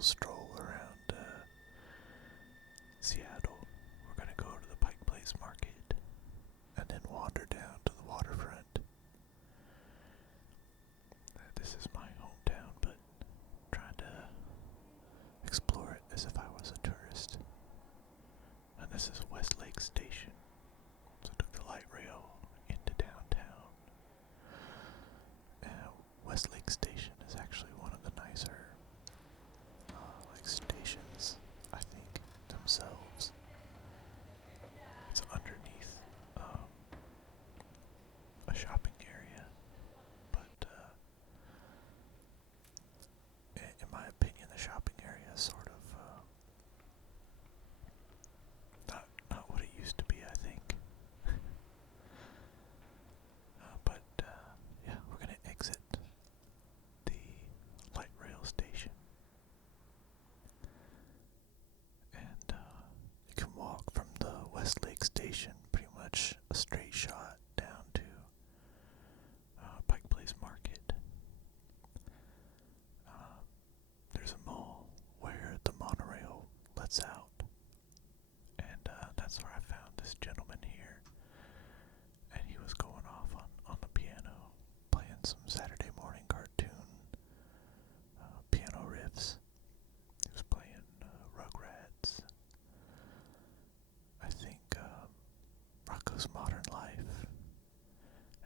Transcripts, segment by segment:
little stroll around Seattle. We're gonna go to the Pike Place Market and then wander down to the waterfront. This is my hometown, but trying to explore it as if I was a tourist. And this is Westlake Station. So I took the light rail into downtown. Westlake Station is actually one of the nicer stations, I think, themselves. It's underneath a shopping area, but in my opinion, the shopping area is sort of not what it used to be, I think. But yeah, we're gonna exit the light rail station, and you can walk from the Westlake Station pretty much a straight shot down to Pike Place Market. There's a mall where the monorail lets out, and that's where I found this gentleman here, and he was going off on the piano, playing some Saturday morning cartoon piano riffs. He was playing Rugrats, I think Rocco's Modern Life,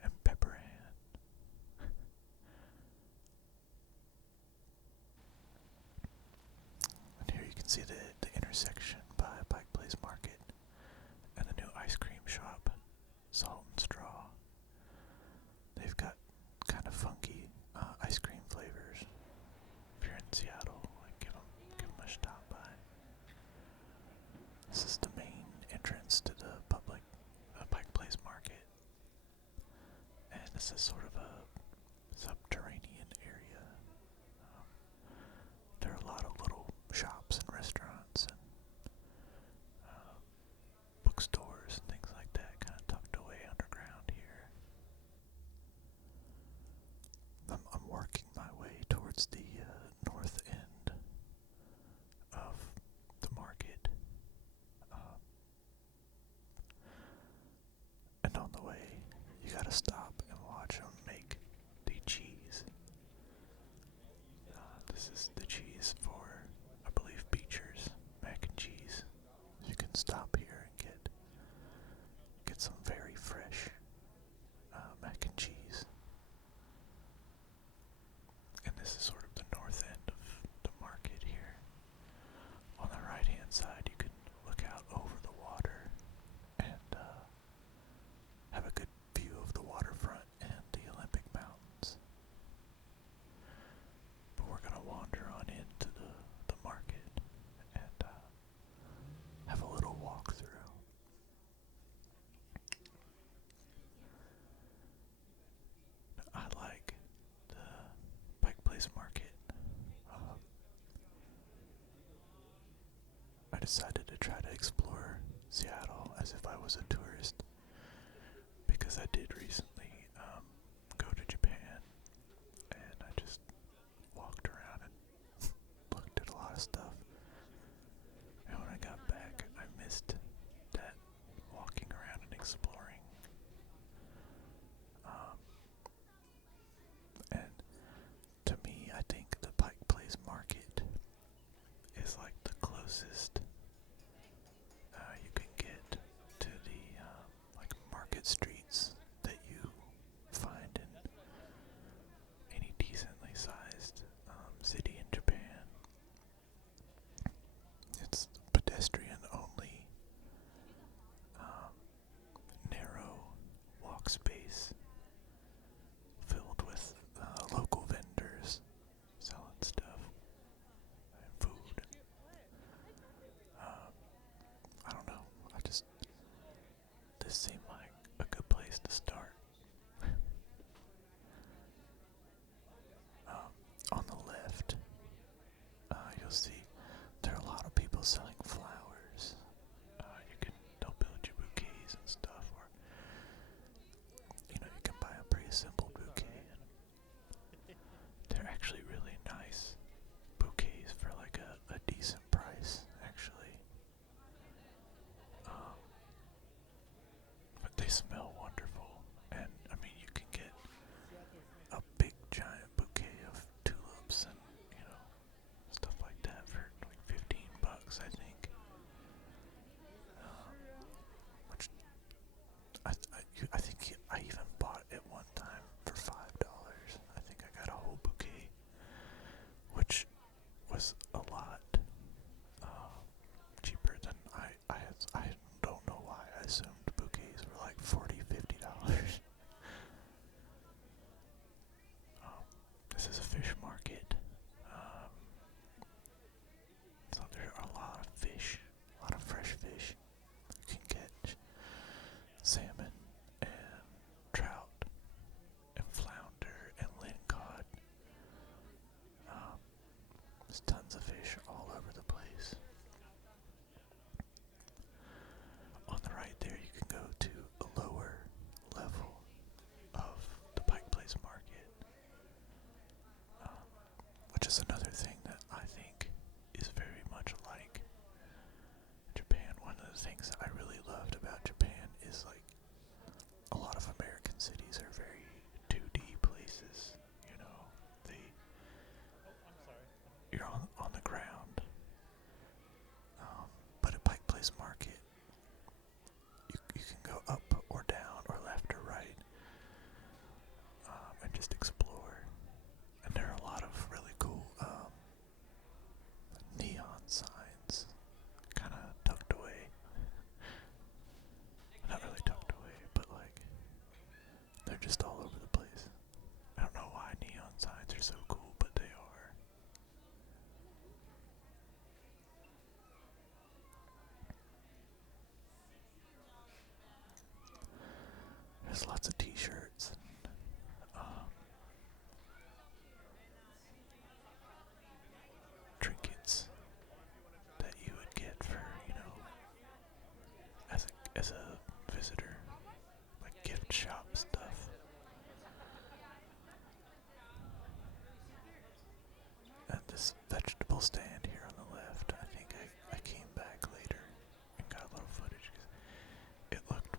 and Pepper Ann. And here you can see the intersection by Pike Place Market and the new ice cream shop, Salt and Straw. They've got kind of funky ice cream flavors. If you're in Seattle, like, give them a stop by. This is the main entrance to the public Pike Place Market, and this is sort of a subterranean area. There are a lot of little shops and restaurants and bookstores and things like that, kind of tucked away underground here. I'm working my way towards the north end of the market, and on the way you gotta stop and watch them make the cheese. This is the cheese for, I believe, Beecher's mac and cheese. You can stop here and get some very fresh mac and cheese. And this is sort of the north end of the market here. On the right hand side you can look out over the water and have a good view of the waterfront and the Olympic Mountains. But we're gonna wander on into the market and have a little walk through. I like the Pike Place Market. I decided to try to explore Seattle as if I was a tourist, because I did recently go to Japan, and I just walked around and looked at a lot of stuff. And when I got back, I missed that walking around and exploring. And to me, I think the Pike Place Market is like the closest you can get to the like market streets that you find in any decently sized city in Japan. It's pedestrian only, narrow walk space filled with local vendors selling stuff and food. I don't know. This seemed like a good place to start. On the left, you'll see there are a lot of people selling flowers. They'll build you bouquets and stuff, or things that I really loved about Japan is like a lot of American cities are very 2D places. You know, they you're on the ground. But at Pike Place Market, you can go up or down or left or right, and just explore. And there are a lot of really cool neon signs, kind of tucked away. Not really tucked away, but like they're just all over the place. I don't know why neon signs are so cool, but they are. There's lots of t-shirts and trinkets that you would get for, as a visitor, like gift shop stuff. And this vegetable stand here on the left, I think I came back later and got a little footage because it looked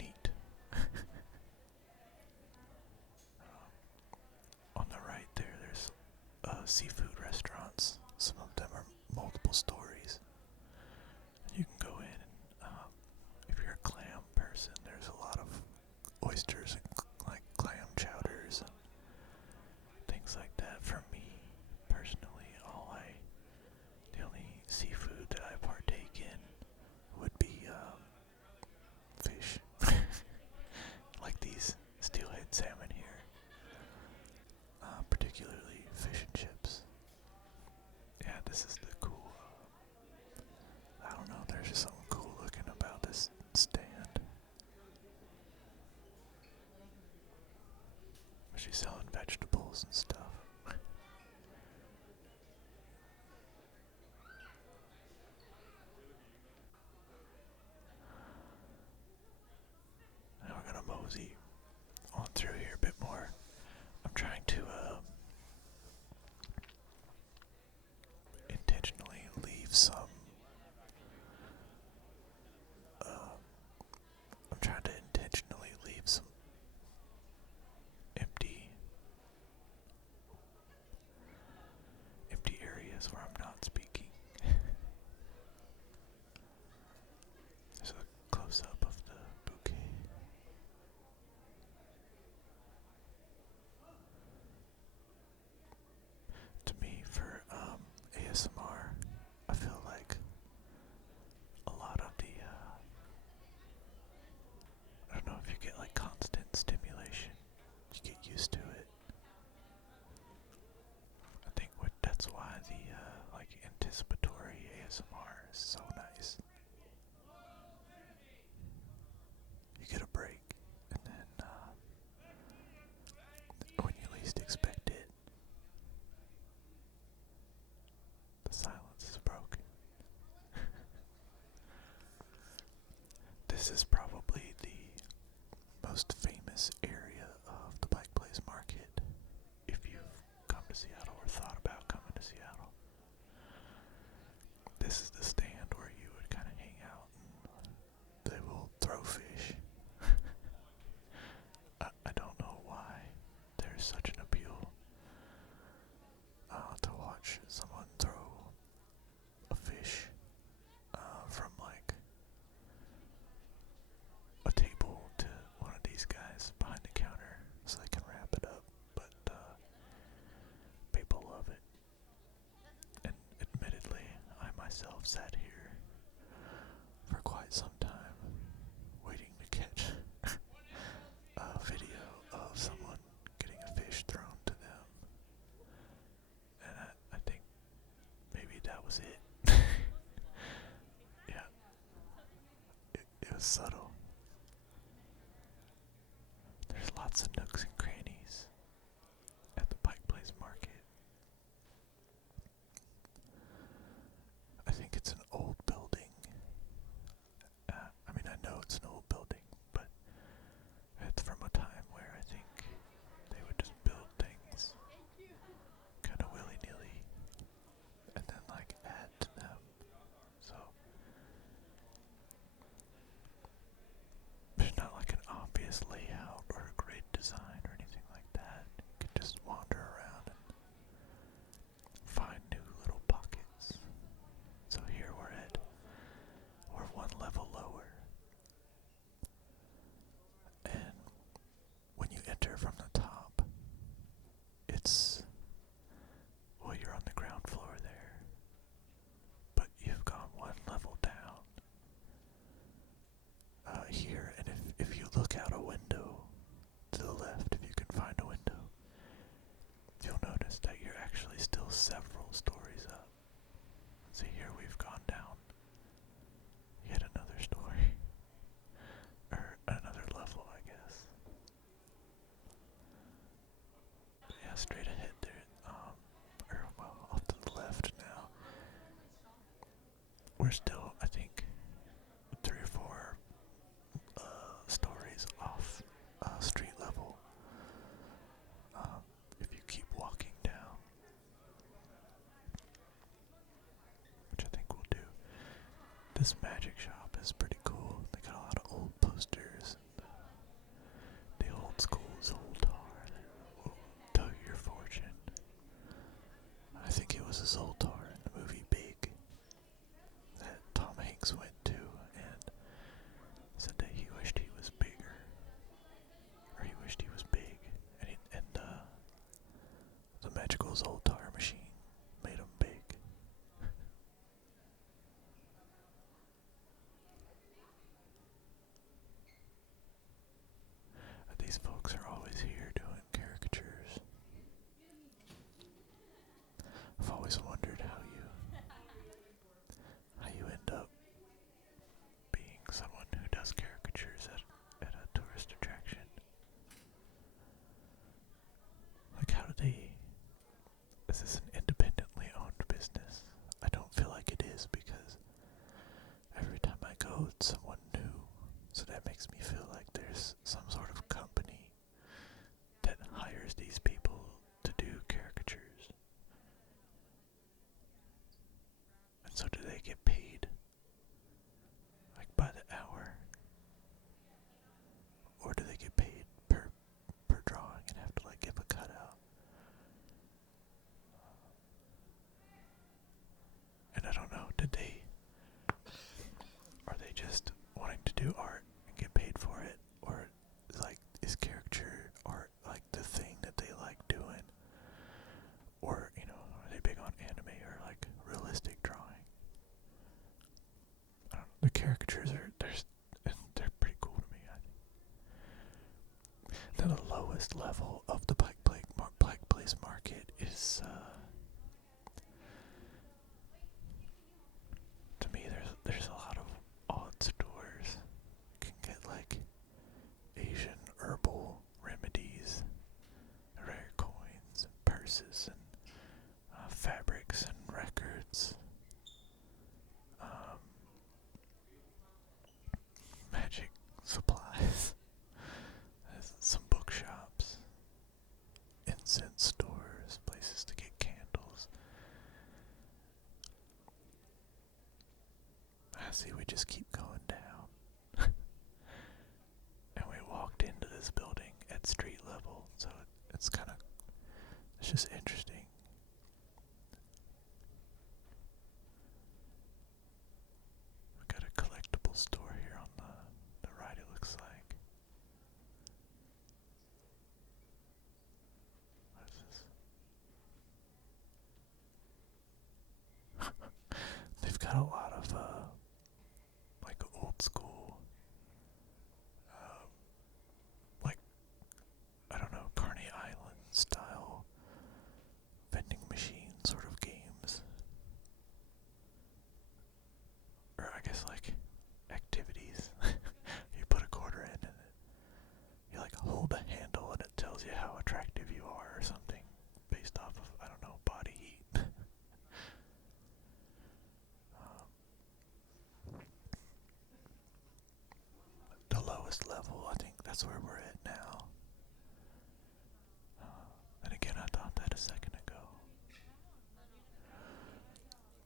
neat. On the right there's seafood restaurants. Some of them are multiple stories. You can go in and if you're a clam person, there's a lot of oysters and like clam chowders and things like that. For me, personally, the only seafood that I partake in would be fish, like these steelhead salmon here, particularly fish and chips. Yeah, this is the cool. I don't know. There's just something cool looking about this stand. She's selling vegetables and stuff. Now we're gonna mosey on through here a bit more. I'm trying to intentionally leave some. I'm trying to intentionally leave some empty areas where I'm not speaking. There's a close up of the bouquet. To me, for ASMR, I feel like a lot of the I don't know if you get like constant stimulation, you get used to it. I think that's why the like anticipatory ASMR is so nice. You get a break, and then when you least expect it, the silence is broken. This is probably the most famous area of the Pike Place Market if you've come to Seattle or thought about coming to Seattle. This is the stand where you would kind of hang out and they will throw fish. I don't know why there's such an appeal to watch someone throw a fish from like a table to one of these guys behind the counter so they can wrap it up, but people love it. And admittedly, I myself sat here for quite some time waiting to catch a video of someone getting a fish thrown to them, and I think maybe that was it. Yeah, it was subtle. There's lots of nooks and crannies at the Pike Place Market. I think it's an old building. I mean, I know it's an old building, but it's from a time where I think they would just build things kind of willy-nilly and then like add to them. So several stories up. See, here we've gone down yet another story. Or another level, I guess. Yeah, straight ahead there. Or, well, off to the left now. We're still, I think, 3 or 4 stories off street level. If you keep walking down, which I think we'll do. This magic shop is pretty cool. They got a lot of old posters. The old school Zoltar that will tell you your fortune. I think it was a Zoltar in the movie Big that Tom Hanks went to and said that he wished he was bigger. Or he wished he was big. And the magical Zoltar machine made him big. These folks are always here doing caricatures. I've always wondered how you end up being someone who does caricatures at a tourist attraction. Like, how do they? Is this an independently owned business? I don't feel like it is because every time I go, it's someone new. So that makes me feel like there's some sort of company that hires these people to do caricatures. And so do they get paid? Like by the hour? Or do they get paid per drawing and have to like give a cutout? And I don't know, are they just wanting to do art and get paid for it? Or like, is caricature art like the thing that they like doing? Or, are they big on anime or like realistic drawing? I don't know. The caricatures they're pretty cool to me, I think. Now the lowest level of the Pike Place Market is to me there's a lot of odd stores. You can get like Asian herbal remedies, rare coins, and purses, and fabrics and records. Magic supplies. There's some bookshops, incense stores, places to get candles. I see we just keep going down. And we walked into this building at street level, so it's just interesting. We got a collectible store here on the right, it looks like. What is this? They've got a lot of like old school, like, I don't know, Carney Island style vending machine sort of games. Or I guess like activities. You put a quarter in and you like hold a handle and it tells you how attractive you are or something based off of, I don't know, body heat. The lowest level, I think that's where we're at now. And again, I thought that a second ago.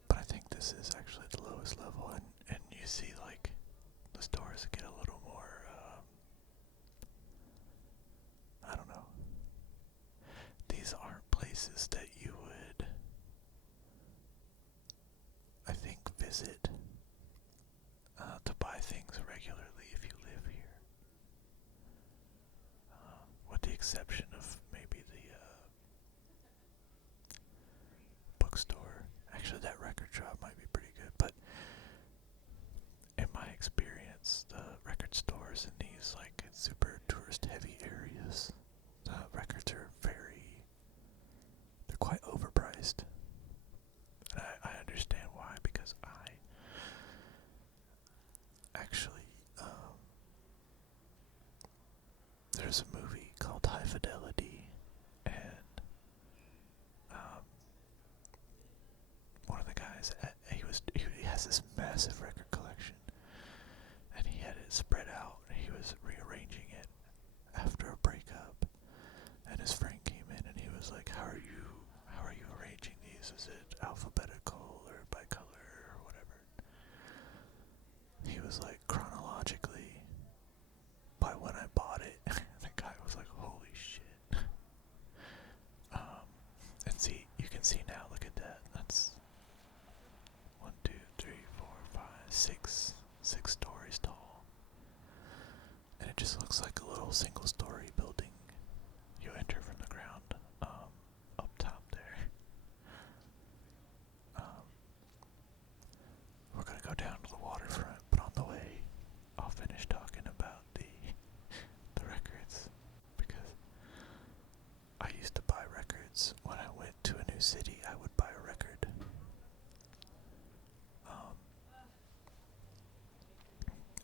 But I think this is actually the lowest level, and you see like the stores get a little more, I don't know. These aren't places that you would, I think, visit to buy things regularly if you live here. With the exception of maybe the bookstore. Actually, that record shop might be pretty good, but in my experience, the record stores in these like super tourist heavy areas, the records are they're quite overpriced. there's a movie called High Fidelity, and um, one of the guys, he has this massive record collection, and he had it spread out, and he was rearranging it after a breakup, and his friend came in, and he was like, how are you arranging these? Is it alphabetical or by color or whatever? He was like, chronologically, by when I bought it. The guy was like, holy shit. And see, you can see now, look at that. That's 1, 2, 3, 4, 5, 6 stories tall. And it just looks like a little single story building. You enter from the ground, up top there. We're gonna go down to the waterfront, but on the way, I'll finish talking about the records, because I used to buy records. When I went to a new city, I would buy a record.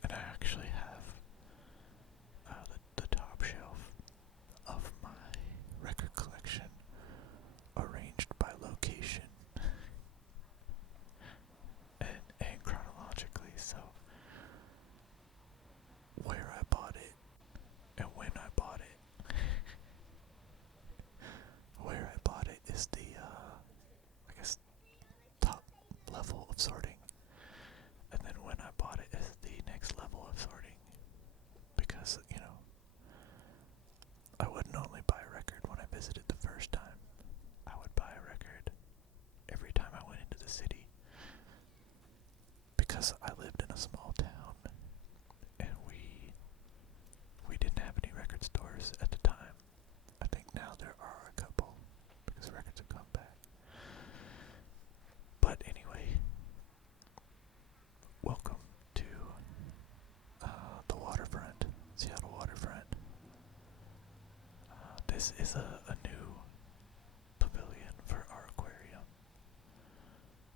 And I actually have the top shelf of my record collection arranged by location and chronologically, so where I bought it and when I bought it. Where I bought it is the, I guess, top level of sorting, and then when I bought it is the next level of sorting, because, I wouldn't only buy a record when I visited the first time. I would buy a record every time I went into the city, because I lived in a small town, and we didn't have any record stores at the time. I think now there are a couple, because records have come back. But anyway, welcome to the waterfront, Seattle waterfront. This is a new pavilion for our aquarium.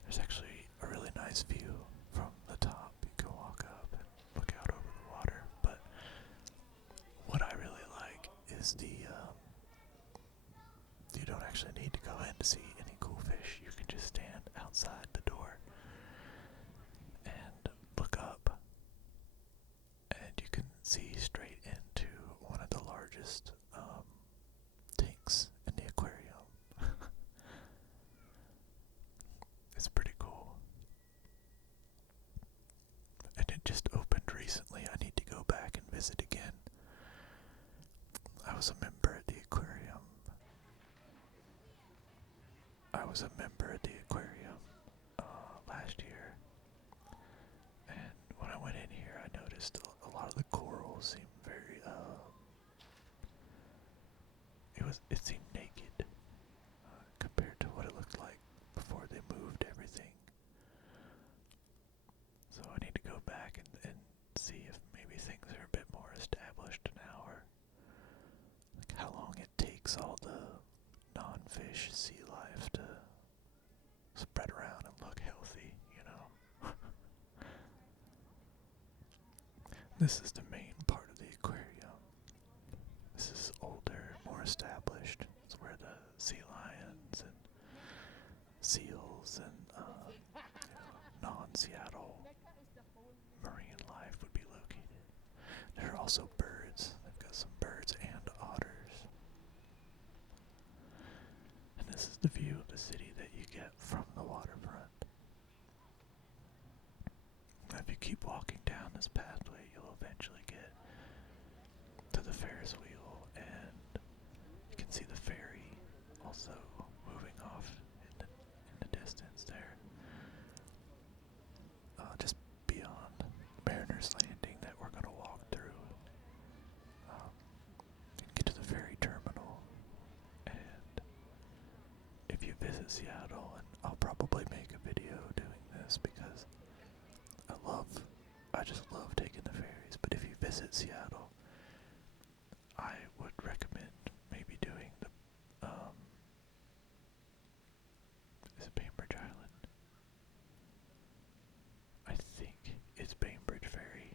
There's actually a really nice view from the top. You can walk up and look out over the water, but what I really like is you don't actually need to go in to see any cool fish. You can just stand outside the door and look up, and you can see straight into one of the largest tanks in the aquarium. It's pretty cool. And it just opened recently. I need to go back and visit again. I was a member at the aquarium. Last year, and when I went in here, I noticed a lot of the corals seemed very, it seemed naked, compared to what it looked like before they moved everything. So I need to go back and see if maybe things are a bit more established now, or like how long it takes all the non-fish sea life to spread around and look healthy, This is the main part of the aquarium. This is older, more established. It's where the sea lions and seals and non-Seattle marine life would be located. There are also birds. They've got some birds and otters. And this is the view of the city that you get from the waterfront. If you keep walking down this pathway, you'll eventually get to the Ferris wheel, and you can see the ferry also moving off in the distance there. Just beyond Mariner's Landing that we're going to walk through. You can get to the ferry terminal, and if you visit Seattle, and I'll probably make a video doing this because I just love taking the ferries, but if you visit Seattle, I would recommend maybe doing the, is it Bainbridge Island? I think it's Bainbridge Ferry.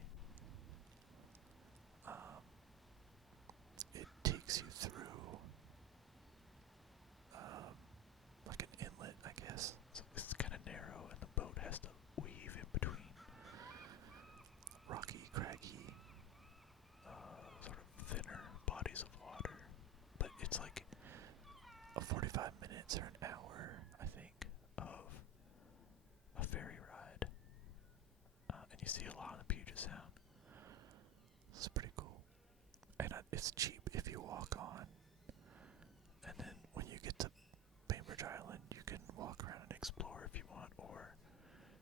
it's cheap if you walk on. And then when you get to Bainbridge Island, you can walk around and explore if you want, or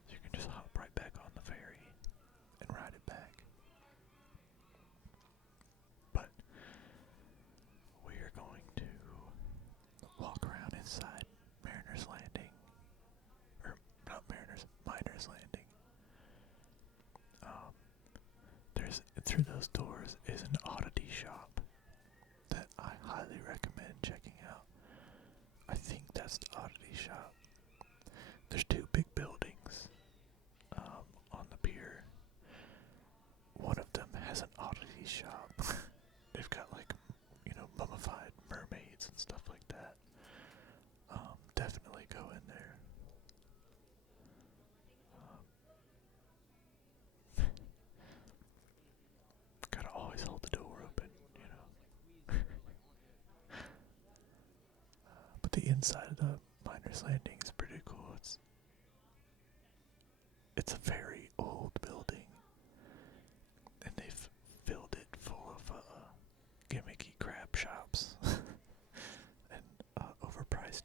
you can just hop right back on the ferry and ride it back. But we are going to walk around inside Mariner's Landing, or not Mariner's, Miner's Landing. There's through those doors is an oddity shop that I highly recommend checking out. I think that's the oddity shop. There's two big buildings on the pier. One of them has an oddity shop. They've got like, mummified mermaids and stuff like that. Definitely go in there. Gotta always hold the door open, But the inside of the Miner's Landing is pretty cool. It's a very old building, and they've filled it full of gimmicky crab shops and overpriced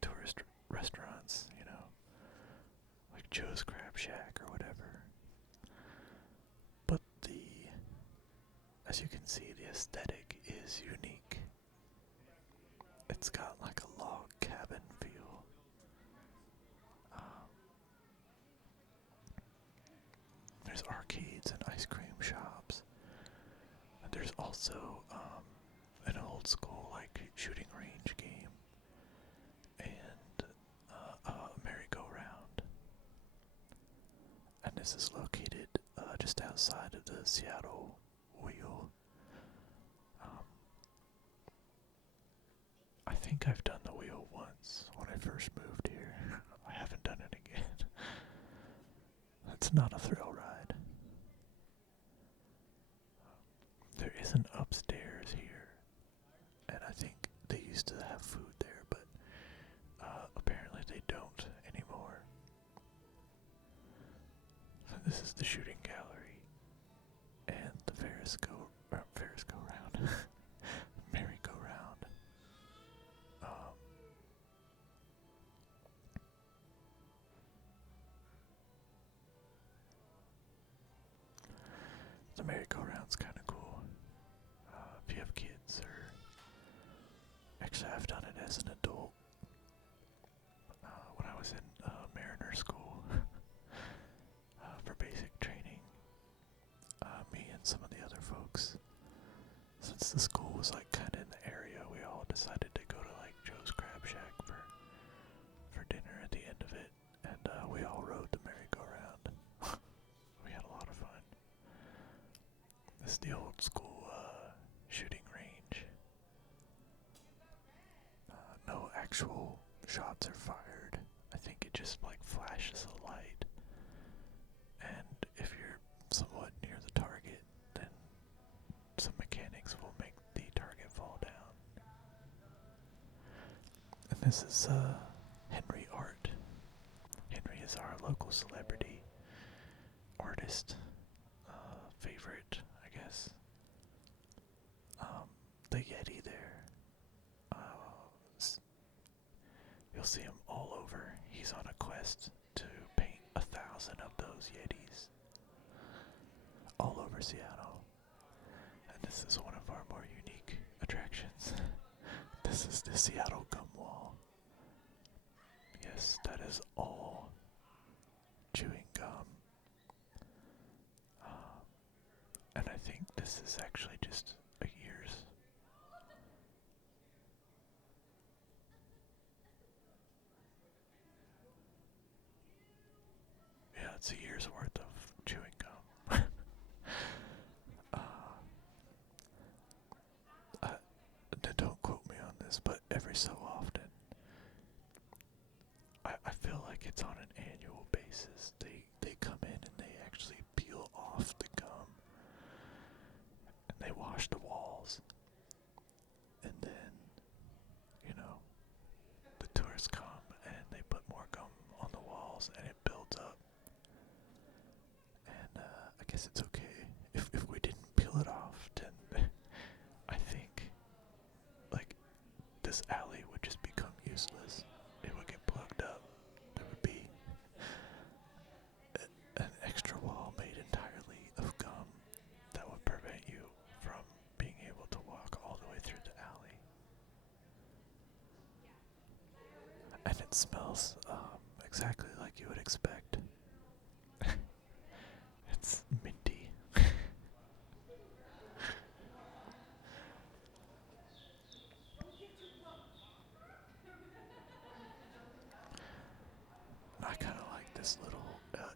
tourist restaurants, like Joe's Crab Shack or whatever. But as you can see, the aesthetic is unique. It's got like a log cabin feel. There's arcades and ice cream shops. And there's also an old school like shooting range game and a merry-go-round. And this is located just outside of the Seattle Wheel. I think I've done the wheel once when I first moved here. I haven't done it again. That's not a thrill ride. There is an upstairs here, and I think they used to have food there, but apparently they don't anymore. So this is the shooting gallery, and the merry-go-round. The merry-go-round's kind of cool. If you have kids, or actually I've done it as an adult. When I was in Mariner School for basic training, me and some of the other folks, since the school was like kind of in the area, we all decided to go to like Joe's Crab Shack for dinner at the end of it, and we all rode the merry-go-round. We had a lot of fun. This is the old school shooting range. No actual shots are fired. I think it just like flashes a light. And if you're somewhat near the target, then some mechanics will make the target fall down. And this is Henry Art. Henry is our local celebrity artist, favorite, I guess. The Yeti there. You'll see him all over. He's on a quest to paint 1,000 of those Yetis all over Seattle. And this is one of our more unique attractions. This is the Seattle Gum Wall. Yes, that is all chewing gum. And I think this is actually just a year's. Yeah, it's a year's worth of chewing gum. Don't quote me on this, but every so often, I feel like it's on an annual basis. They come in and they actually peel off the gum, and they wash the walls, and then, the tourists come and they put more gum on the walls, and it builds up. And I guess it's okay if we didn't peel it off, then It smells exactly like you would expect. It's minty. I kind of like this little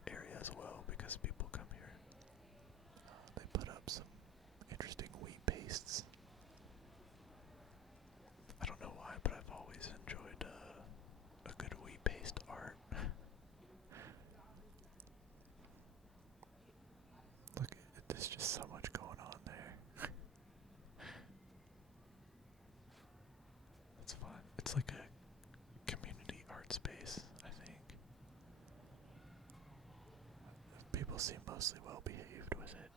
area as well because people come here. They put up some interesting wheat pastes. I don't know why, but I've always enjoyed a good wheat paste art. Look, there's just so much going on there. That's fun. It's like a community art space, I think. People seem mostly well behaved with it.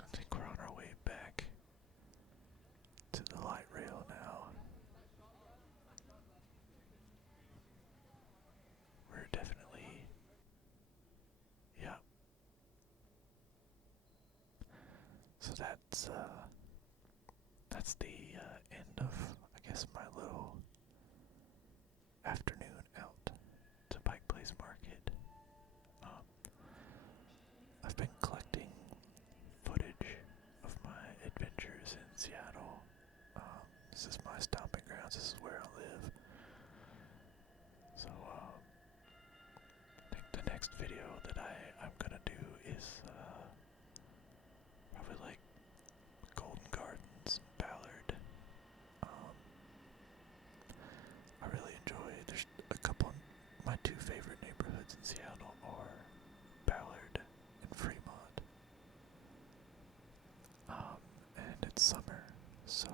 I think we're on our way back to the light rail now. We're definitely, yeah. So that's the end of, I guess, my little afternoon out to Pike Place Market. Um, I've been collecting footage of my adventures in Seattle. This is my stomping grounds. This is where I live. So I think the next video that I'm gonna do is probably like Golden Gardens, Ballard. I really enjoy. There's a couple. My two favorite neighborhoods in Seattle are Ballard and Fremont. And it's summer, so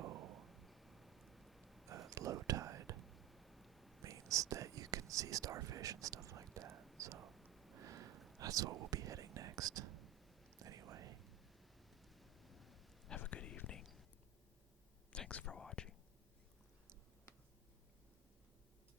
low tide means that you can see starfish and stuff like that. So that's what we'll be heading next. Anyway, have a good evening. Thanks for watching.